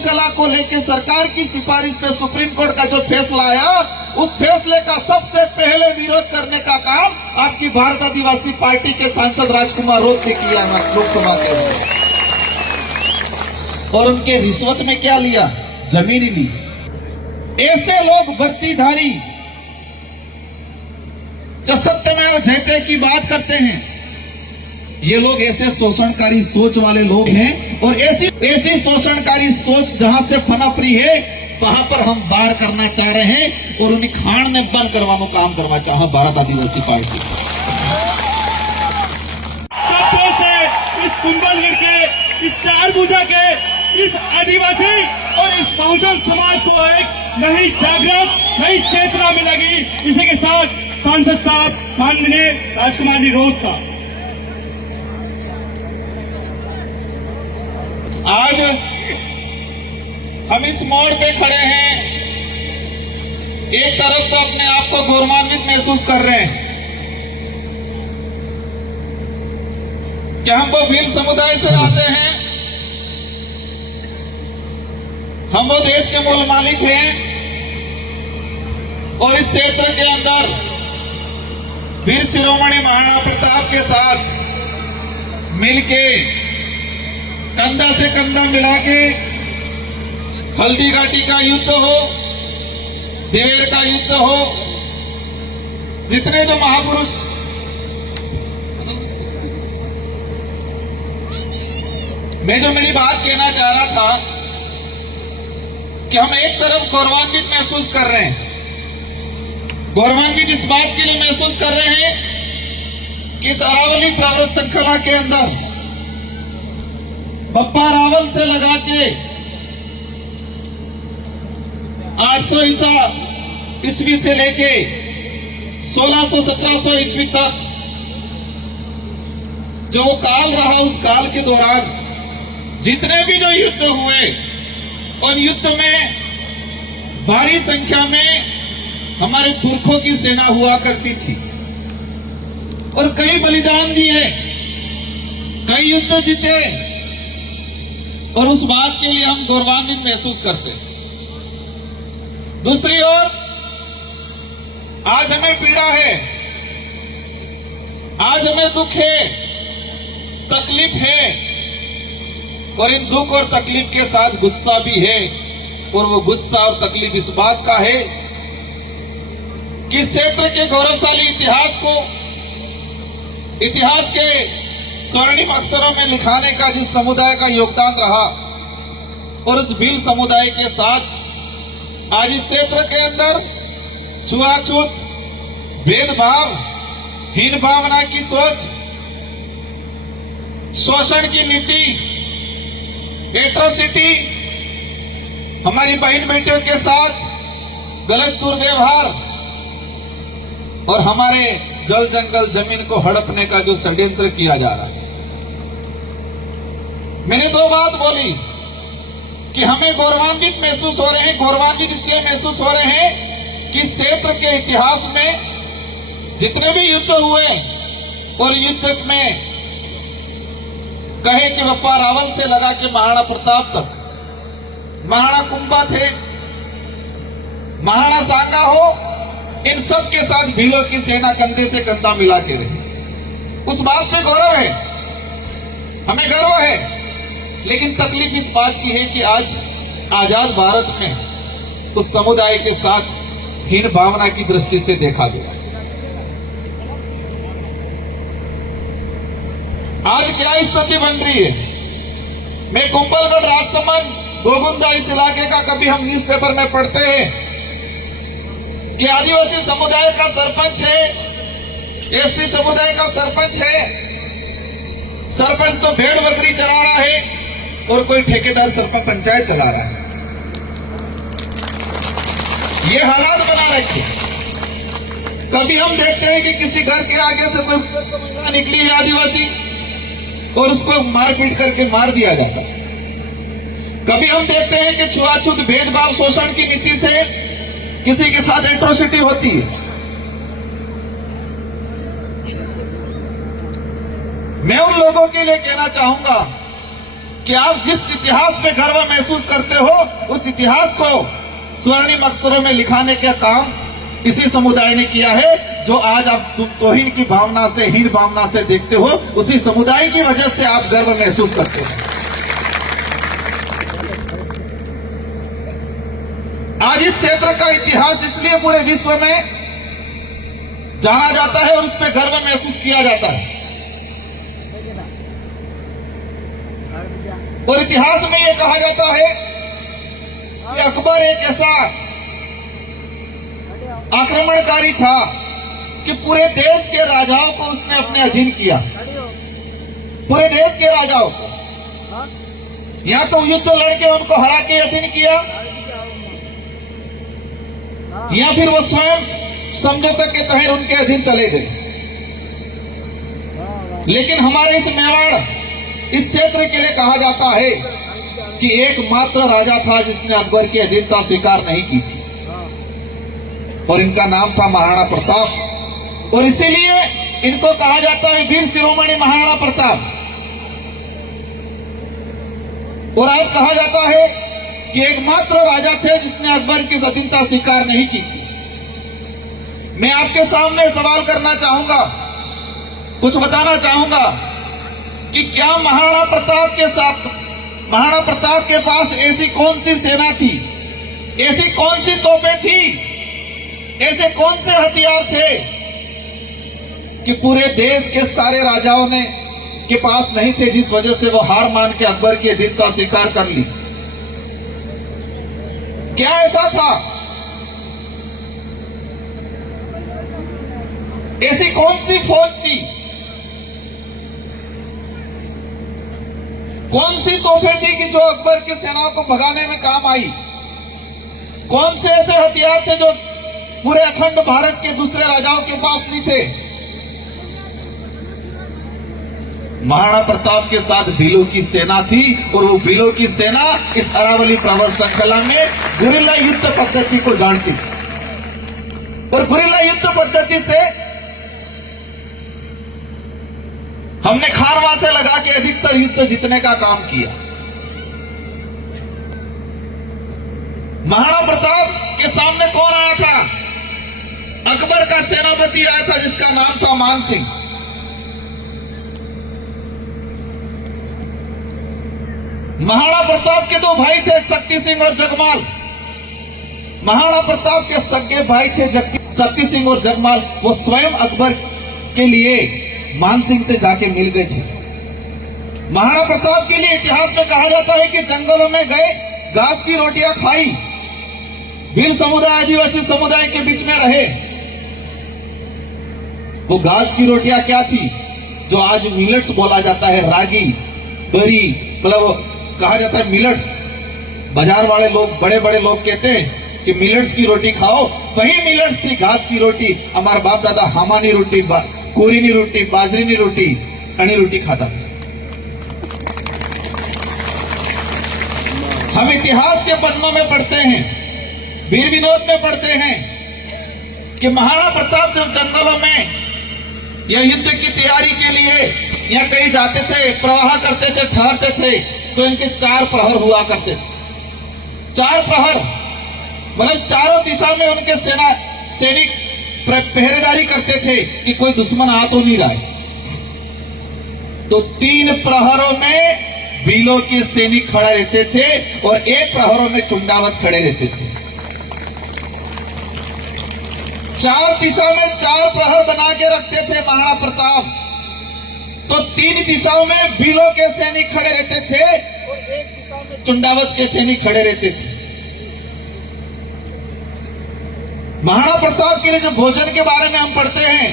श्रृंखला को लेकर सरकार की सिफारिश पे सुप्रीम कोर्ट का जो फैसला आया, उस फैसले का सबसे पहले विरोध करने का काम आपकी भारत आदिवासी पार्टी के सांसद राजकुमार रोत ने किया लोकसभा के अंदर। और उनके रिश्वत में क्या लिया? जमीन ली। ऐसे लोग वर्दीधारी जो सत्यमेव जयते की बात करते हैं, ये लोग ऐसे शोषणकारी सोच वाले लोग हैं। और ऐसी शोषणकारी सोच जहां से पनप रही है, वहां पर हम बार करना चाह रहे हैं और उन्हें खान में बंद करवाने काम करवा चाह भारत आदिवासी पार्टी। शब्दों से इस कुंभलगढ़ के, इस चार भुजा के, इस आदिवासी और इस बहुजन समाज को एक नई जागृत, नई चेतना मिलेगी। इसी के साथ सांसद साहब माननीय राजकुमार जी रोत साहब। आज हम इस मोड़ पे खड़े हैं, एक तरफ तो अपने आप को गौरवान्वित महसूस कर रहे हैं कि हम वो भील समुदाय से आते हैं, हम वो देश के मूल मालिक हैं और इस क्षेत्र के अंदर वीर शिरोमणि महाराणा प्रताप के साथ मिलके कंधा से कंधा मिला के हल्दी घाटी का युद्ध हो, देवेर का युद्ध हो, जितने जो महापुरुष मैं जो मेरी बात कहना चाह रहा था कि हम एक तरफ गौरवान्वित महसूस कर रहे हैं, गौरवान्वित इस बात के लिए महसूस कर रहे हैं कि इस अरावली पर्वत श्रृंखला के अंदर बप्पा रावल से लगा के 800 ईस्वी से लेके 1600-1700 ईस्वी तक जो वो काल रहा, उस काल के दौरान जितने भी जो युद्ध हुए, और युद्ध में भारी संख्या में हमारे पुरखों की सेना हुआ करती थी और कई बलिदान दिए, कई युद्ध जीते, और उस बात के लिए हम गौरवान्वित महसूस करते हैं। दूसरी ओर आज हमें पीड़ा है, आज हमें दुख है, तकलीफ है, और इन दुख और तकलीफ के साथ गुस्सा भी है। और वो गुस्सा और तकलीफ इस बात का है कि क्षेत्र के गौरवशाली इतिहास को, इतिहास के स्वर्णिम अक्षरों में लिखाने का जिस समुदाय का योगदान रहा, और उस भील समुदाय के साथ आज इस क्षेत्र के अंदर छुआछूत, भेदभाव, हीन भावना की सोच, शोषण की नीति, एट्रोसिटी, हमारी बहन बेटियों के साथ गलत दुर्व्यवहार, और हमारे जल जंगल जमीन को हड़पने का जो षड्यंत्र किया जा रहा है। मैंने दो बात बोली कि हमें गौरवान्वित महसूस हो रहे हैं। गौरवान्वित इसलिए महसूस हो रहे हैं कि क्षेत्र के इतिहास में जितने भी युद्ध हुए, और युद्ध में कहे कि बप्पा रावल से लगा के महाराणा प्रताप तक, महाराणा कुंभा थे, महाराणा सांगा हो, इन सब के साथ भीलों की सेना कंधे से कंधा मिला के रही। उस बात पे गौरव है, हमें गर्व है। लेकिन तकलीफ इस बात की है कि आज आजाद भारत में उस समुदाय के साथ हीन भावना की दृष्टि से देखा गया। आज क्या स्थिति बन रही है? मैं कुंभलगढ़, राजसमंद, गोगुंदा इस इलाके का कभी हम न्यूज़पेपर में पढ़ते हैं कि आदिवासी समुदाय का सरपंच है, एससी समुदाय का सरपंच है, सरपंच तो भेड़ बकरी चला रहा है और कोई ठेकेदार सरपंच पंचायत चला रहा है। ये हालात बना रखे। कभी हम देखते हैं कि किसी घर के आगे से कोई महिला निकली है आदिवासी, और उसको मार पीट करके मार दिया जाता है। कभी हम देखते हैं कि छुआछूत, भेदभाव, शोषण की नीति से किसी के साथ एट्रोसिटी होती है। मैं उन लोगों के लिए कहना चाहूंगा कि आप जिस इतिहास पे गर्व महसूस करते हो उस इतिहास को स्वर्णिम अक्षरों में लिखाने का काम इसी समुदाय ने किया है। जो आज आप तौहीन की भावना से, हीन भावना से देखते हो, उसी समुदाय की वजह से आप गर्व महसूस करते हो। आज इस क्षेत्र का इतिहास इसलिए पूरे विश्व में जाना जाता है और उस पर गर्व महसूस किया जाता है। और इतिहास में यह कहा जाता है कि अकबर एक ऐसा आक्रमणकारी था कि पूरे देश के राजाओं को उसने अपने अधीन किया। पूरे देश के राजाओं को या तो युद्ध लड़के उनको हरा के अधीन किया, या फिर वो स्वयं समझौते के तहत उनके अधीन चले गए। लेकिन हमारे इस मेवाड़, इस क्षेत्र के लिए कहा जाता है कि एकमात्र राजा था जिसने अकबर की अधीनता स्वीकार नहीं की थी, और इनका नाम था महाराणा प्रताप। और इसीलिए इनको कहा जाता है वीर शिरोमणि महाराणा प्रताप। और आज कहा जाता है कि एकमात्र राजा थे जिसने अकबर की अधीनता स्वीकार नहीं की थी। मैं आपके सामने सवाल करना चाहूंगा, कुछ बताना चाहूंगा कि क्या महाराणा प्रताप के पास ऐसी कौन सी सेना थी, ऐसी कौन सी तोपें थी, ऐसे कौन से हथियार थे कि पूरे देश के सारे राजाओं ने के पास नहीं थे, जिस वजह से वो हार मान के अकबर की अधीनता स्वीकार कर ली? क्या ऐसा था? ऐसी कौन सी फौज थी, कौन सी तोहफे थी कि जो अकबर की सेनाओं को भगाने में काम आई? कौन से ऐसे हथियार थे जो पूरे अखंड भारत के दूसरे राजाओं के पास नहीं थे? महाराणा प्रताप के साथ भीलों की सेना थी, और वो भीलों की सेना इस अरावली प्रवर श्रृंखला में गुरिल्ला युद्ध पद्धति को जानती थी। और गुरिल्ला युद्ध पद्धति से हमने खारवा से लगा के अधिकतर युद्ध जीतने का काम किया। महाराणा प्रताप के सामने कौन आया था? अकबर का सेनापति आया था जिसका नाम था मान सिंह। महाराणा प्रताप के दो भाई थे, शक्ति सिंह और जगमाल। महाराणा प्रताप के सगे भाई थे शक्ति सिंह और जगमाल। वो स्वयं अकबर के लिए मान सिंह से जाके मिल गए थे। महाराणा प्रताप के लिए इतिहास में कहा जाता है कि जंगलों में गए, घास की रोटियां खाई, भील समुदाय आदिवासी समुदाय के बीच में रहे। वो घास की रोटियां क्या थी? जो आज मिलेट्स बोला जाता है, रागी, बरी, मतलब कहा जाता है मिलेट्स। बाजार वाले लोग, बड़े बड़े लोग कहते हैं कि मिलेट्स की रोटी खाओ, वही मिलेट्स थी, घास की रोटी। हमारा बाप दादा हामानी रोटी, कोरीनी रोटी, बाजरीनी रोटी, अणी रोटी खाता। हम इतिहास के पन्नों में पढ़ते हैं, वीर विनोद में पढ़ते हैं कि महाराणा प्रताप जब जंगलों में या युद्ध की तैयारी के लिए या कहीं जाते थे, प्रवाह करते थे, ठहरते थे, तो इनके 4 प्रहर हुआ करते थे। 4 प्रहर मतलब चारों दिशा में उनके सैनिक पहरेदारी करते थे कि कोई दुश्मन आ तो नहीं रहा है। तो 3 प्रहरों में भीलों के सैनिक खड़े रहते थे और 1 प्रहरों में चुंडावत खड़े रहते थे। 4 दिशा में 4 प्रहर बना के रखते थे महाराणा प्रताप। तो 3 दिशाओं में भीलों के सैनिक खड़े रहते थे और 1 दिशा में चुंडावत के सैनिक खड़े रहते थे। महाराणा प्रताप के लिए जो भोजन के बारे में हम पढ़ते हैं,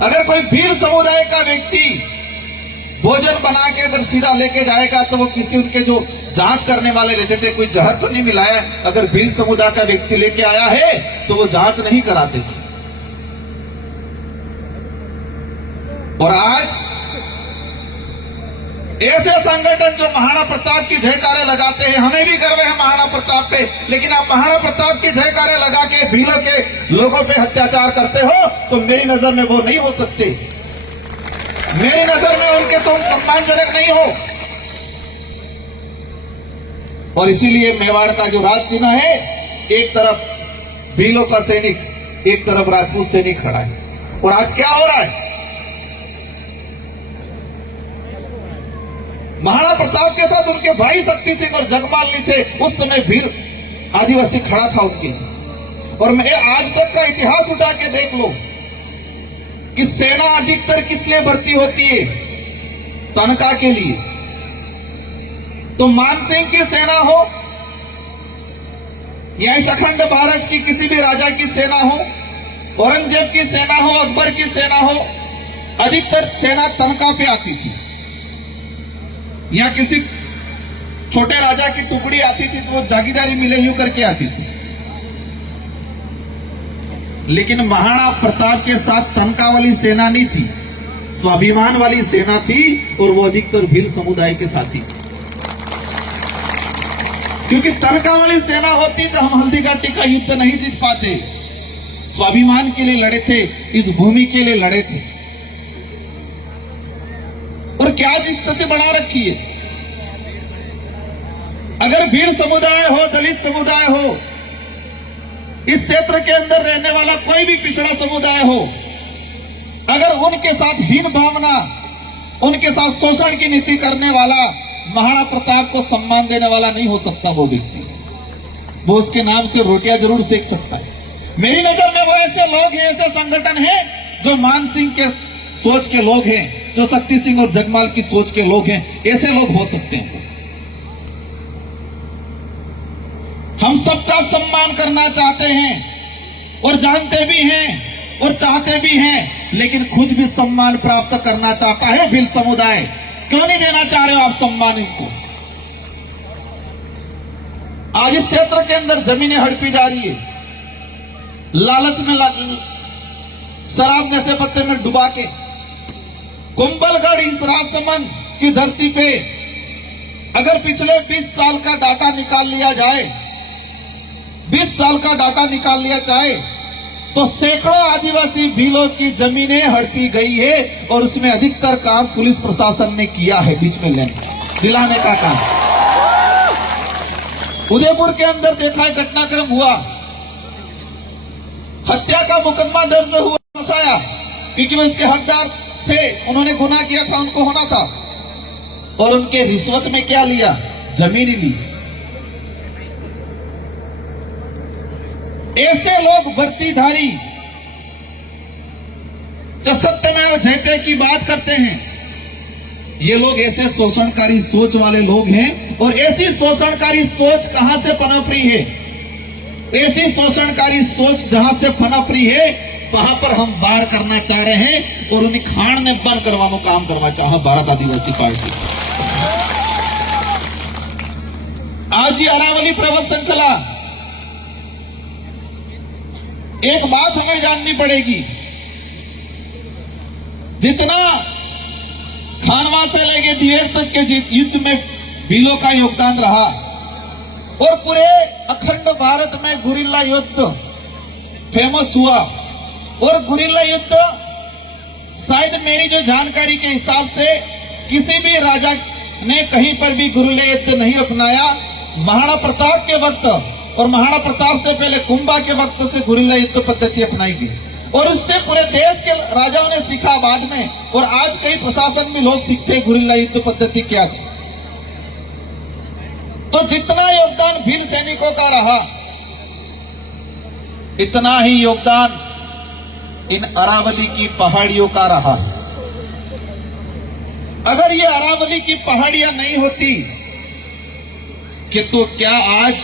अगर कोई भील समुदाय का व्यक्ति भोजन बना के अगर सीधा लेके जाएगा तो वो किसी उनके जो जांच करने वाले रहते थे, कोई जहर तो नहीं मिलाया। अगर भील समुदाय का व्यक्ति लेके आया है तो वो जांच नहीं कराते थे। और आज ऐसे संगठन जो महाराणा प्रताप की जयकारे लगाते हैं, हमें भी गर्व है महाराणा प्रताप पे, लेकिन आप महाराणा प्रताप की जयकारे लगा के भीलों के लोगों पे अत्याचार करते हो तो मेरी नजर में वो नहीं हो सकते। मेरी नजर में उनके तुम सम्मानजनक नहीं हो। और इसीलिए मेवाड़ का जो राज चिन्ह है, एक तरफ भीलों का सैनिक, एक तरफ राजपूत सैनिक खड़ा है। और आज क्या हो रहा है? महाराणा प्रताप के साथ उनके भाई शक्ति सिंह और जगमाल नहीं थे, उस समय भील आदिवासी खड़ा था उनके। और मैं आज तक का इतिहास उठा के देख लो कि सेना अधिकतर किस लिए भर्ती होती है? तनख्वाह के लिए। तो मानसिंह की सेना हो या इस अखंड भारत की किसी भी राजा की सेना हो, औरंगजेब की सेना हो, अकबर की सेना हो, अधिकतर सेना तनख्वाह पे आती थी। या किसी छोटे राजा की टुकड़ी आती थी तो वो जागीरदारी मिले यूं करके आती थी। लेकिन महाराणा प्रताप के साथ तनख्वाह वाली सेना नहीं थी, स्वाभिमान वाली सेना थी, और वो अधिकतर भील समुदाय के साथी। क्योंकि तनख्वाह वाली सेना होती तो हम हल्दीघाटी का युद्ध नहीं जीत पाते। स्वाभिमान के लिए लड़े थे, इस भूमि के लिए लड़े थे। और क्या स्थिति बना रखी है? अगर भील समुदाय हो, दलित समुदाय हो, इस क्षेत्र के अंदर रहने वाला कोई भी पिछड़ा समुदाय हो, अगर उनके साथ हीन भावना, उनके साथ शोषण की नीति करने वाला महाराणा प्रताप को सम्मान देने वाला नहीं हो सकता। वो व्यक्ति, वो उसके नाम से रोटियां जरूर सेक सकता है। मेरी नजर में वो ऐसे लोग हैं, ऐसे संगठन हैं जो मान सिंह के सोच के लोग हैं, जो शक्ति सिंह और जगमाल की सोच के लोग हैं, ऐसे लोग हो सकते हैं। हम सबका सम्मान करना चाहते हैं और जानते भी हैं और चाहते भी हैं, लेकिन खुद भी सम्मान प्राप्त करना चाहता है भील समुदाय। क्यों नहीं देना चाह रहे हो आप सम्मान इनको? आज इस क्षेत्र के अंदर जमीनें हड़पी जा रही है, लालच में शराब नशे पत्ते में डुबा के। कुंभलगढ़ इस राजसमंद की धरती पे अगर पिछले 20 साल का डाटा निकाल लिया जाए, 20 साल का डाटा निकाल लिया जाए, तो सैकड़ों आदिवासी भीलों की जमीनें हड़पी गई है। और उसमें अधिकतर काम पुलिस प्रशासन ने किया है, बीच में दिलाने का काम। उदयपुर के अंदर देखा है, घटनाक्रम हुआ, हत्या का मुकदमा दर्ज हुआ, फंसाया, क्योंकि वो इसके हकदार थे, उन्होंने गुनाह किया था, उनको होना था। और उनके रिश्वत में क्या लिया? जमीन ली। ऐसे लोग वर्दीधारी जो सत्यमेव जयते की बात करते हैं, ये लोग ऐसे शोषणकारी सोच वाले लोग हैं। और ऐसी शोषणकारी सोच कहां से पनप रही है? ऐसी शोषणकारी सोच जहां से पनप रही है, वहां पर हम वार करना चाह रहे हैं और उन्हें खान में बंद करवाने काम करना चाह भारत आदिवासी पार्टी। आज ये अरावली पर्वत श्रृंखला, एक बात हमें जाननी पड़ेगी, जितना खानवा से लेके दिवेर तक के युद्ध में भीलों का योगदान रहा और पूरे अखंड भारत में गुरिल्ला युद्ध फेमस हुआ। और गुरिल्ला युद्ध शायद मेरी जो जानकारी के हिसाब से किसी भी राजा ने कहीं पर भी गुरिल्ला युद्ध नहीं अपनाया। महाराणा प्रताप के वक्त और महाराणा प्रताप से पहले कुंभा के वक्त से गुरिल्ला युद्ध पद्धति अपनाई गई और उससे पूरे देश के राजाओं ने सीखा बाद में। और आज कई प्रशासन में लोग सीखते हैं गुरिल्ला युद्ध पद्धति क्या थी। तो जितना योगदान भील सैनिकों का रहा, इतना ही योगदान इन अरावली की पहाड़ियों का रहा। अगर ये अरावली की पहाड़ियां नहीं होती कि तो क्या आज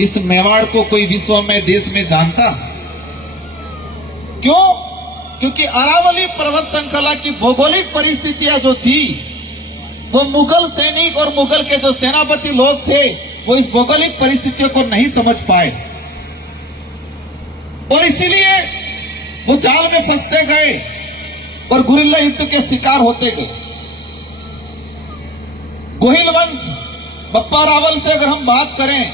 इस मेवाड़ को कोई विश्व में देश में जानता? क्यों? क्योंकि अरावली पर्वत श्रृंखला की भौगोलिक परिस्थितियां जो थी, वो मुगल सैनिक और मुगल के जो सेनापति लोग थे, वो इस भौगोलिक परिस्थितियों को नहीं समझ पाए और इसीलिए वो जाल में फंसते गए और गुरिल्ला युद्ध के शिकार होते गए। गोहिल वंश बप्पा रावल से अगर हम बात करें,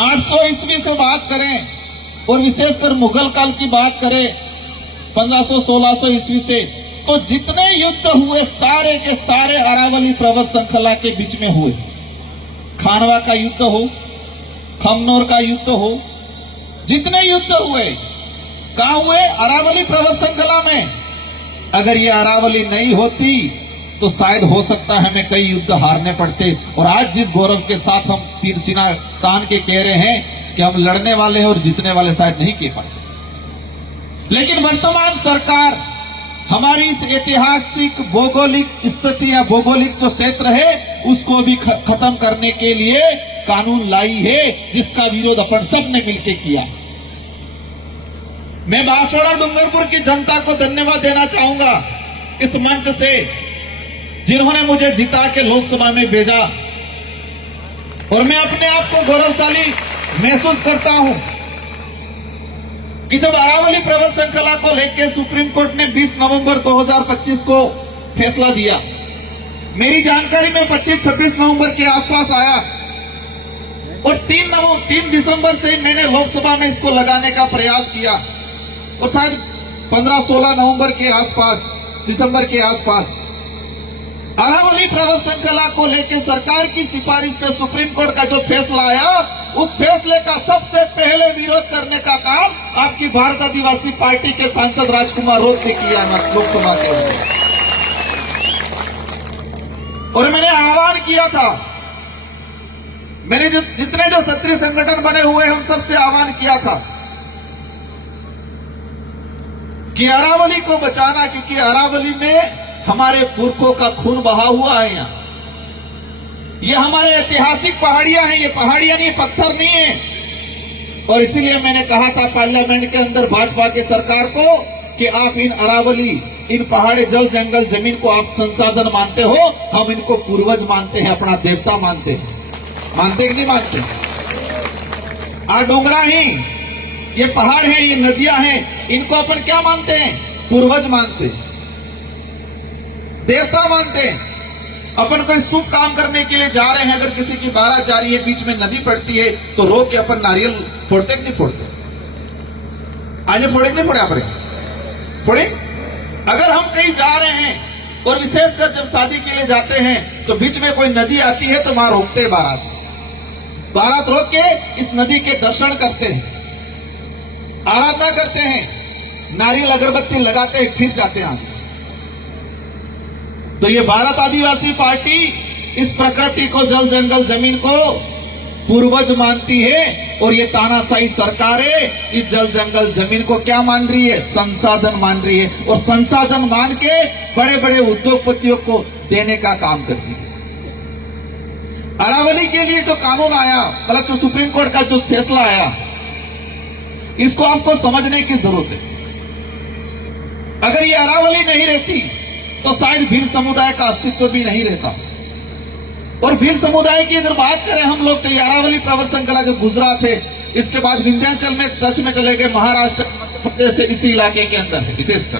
800 ईस्वी से बात करें और विशेषकर मुगल काल की बात करें, 1500-1600 ईस्वी से, तो जितने युद्ध हुए सारे के सारे अरावली पर्वत श्रृंखला के बीच में हुए। खानवा का युद्ध हो, खमनोर का युद्ध हो, जितने युद्ध हुए कहां हुए? अरावली पर्वत श्रृंखला में। अगर ये अरावली नहीं होती तो शायद हो सकता है हमें कई युद्ध हारने पड़ते। और आज जिस गौरव के साथ हम तीर सीना तान के कह रहे हैं कि हम लड़ने वाले हैं और जीतने वाले, शायद नहीं कह पाते। लेकिन वर्तमान सरकार हमारी इस ऐतिहासिक भौगोलिक स्थिति या भौगोलिक जो क्षेत्र है उसको भी खत्म करने के लिए कानून लाई है, जिसका विरोध अपन सब ने मिलकर किया। मैं बांसवाड़ा डूंगरपुर की जनता को धन्यवाद देना चाहूंगा इस मंच से, जिन्होंने मुझे जिता के लोकसभा में भेजा। और मैं अपने आप को गौरवशाली महसूस करता हूं कि जब अरावली पर्वत श्रृंखला को लेकर सुप्रीम कोर्ट ने 20 नवंबर 2025 को फैसला दिया, मेरी जानकारी में 25-26 नवंबर के आसपास आया और 3 दिसंबर से मैंने लोकसभा में इसको लगाने का प्रयास किया और शायद 15-16 नवंबर के आसपास, दिसंबर के आसपास अरावली पर्वत श्रृंखला को लेकर सरकार की सिफारिश पे सुप्रीम कोर्ट का जो फैसला आया, उस फैसले का सबसे पहले विरोध करने का काम आपकी भारत आदिवासी पार्टी के सांसद राजकुमार रोत ने किया लोकसभा के अंदर। और मैंने आह्वान किया था, मैंने जितने जो क्षत्रिय संगठन बने हुए हम सबसे आह्वान किया था कि अरावली को बचाना, क्योंकि अरावली में हमारे पुरखों का खून बहा हुआ है। यहाँ ये हमारे ऐतिहासिक पहाड़ियां हैं, ये पहाड़ियां नहीं, पत्थर नहीं है। और इसीलिए मैंने कहा था पार्लियामेंट के अंदर भाजपा के सरकार को कि आप इन अरावली, इन पहाड़ी जल जंगल जमीन को आप संसाधन मानते हो, हम इनको पूर्वज मानते हैं, अपना देवता मानते हैं। मानते कि नहीं मानते? डोंगरा ही, ये पहाड़ है, ये नदियां हैं, इनको अपन क्या मानते हैं? पूर्वज मानते हैं, देवता मानते हैं। अपन कोई शुभ काम करने के लिए जा रहे हैं, अगर किसी की बारात जा रही है, बीच में नदी पड़ती है, तो रोक के अपन नारियल फोड़ते कि नहीं फोड़ते? आज फोड़े कि नहीं फोड़े? आप फोड़े? अगर हम कहीं जा रहे हैं और विशेषकर जब शादी के लिए जाते हैं तो बीच में कोई नदी आती है तो वहां रोकते हैं, बारात रोक के इस नदी के दर्शन करते हैं, आराधना करते हैं, नारियल अगरबत्ती लगाते हैं, फिर जाते हैं। तो ये भारत आदिवासी पार्टी इस प्रकृति को, जल जंगल जमीन को पूर्वज मानती है और ये तानाशाही सरकारें इस जल जंगल जमीन को क्या मान रही है? संसाधन मान रही है। और संसाधन मान के बड़े बड़े उद्योगपतियों को देने का काम करती है। अरावली के लिए जो कानून आया, मतलब जो सुप्रीम कोर्ट का जो फैसला आया, इसको आपको समझने की जरूरत है। अगर ये अरावली नहीं रहती तो शायद भील समुदाय का अस्तित्व भी नहीं रहता। और भील समुदाय की अगर बात करें हम लोग, तो अरावली पर्वत श्रृंखला जो गुजरात है, इसके बाद विंध्याचल में टच में चले गए, महाराष्ट्र, मध्य प्रदेश से इसी इलाके के अंदर है विशेषकर।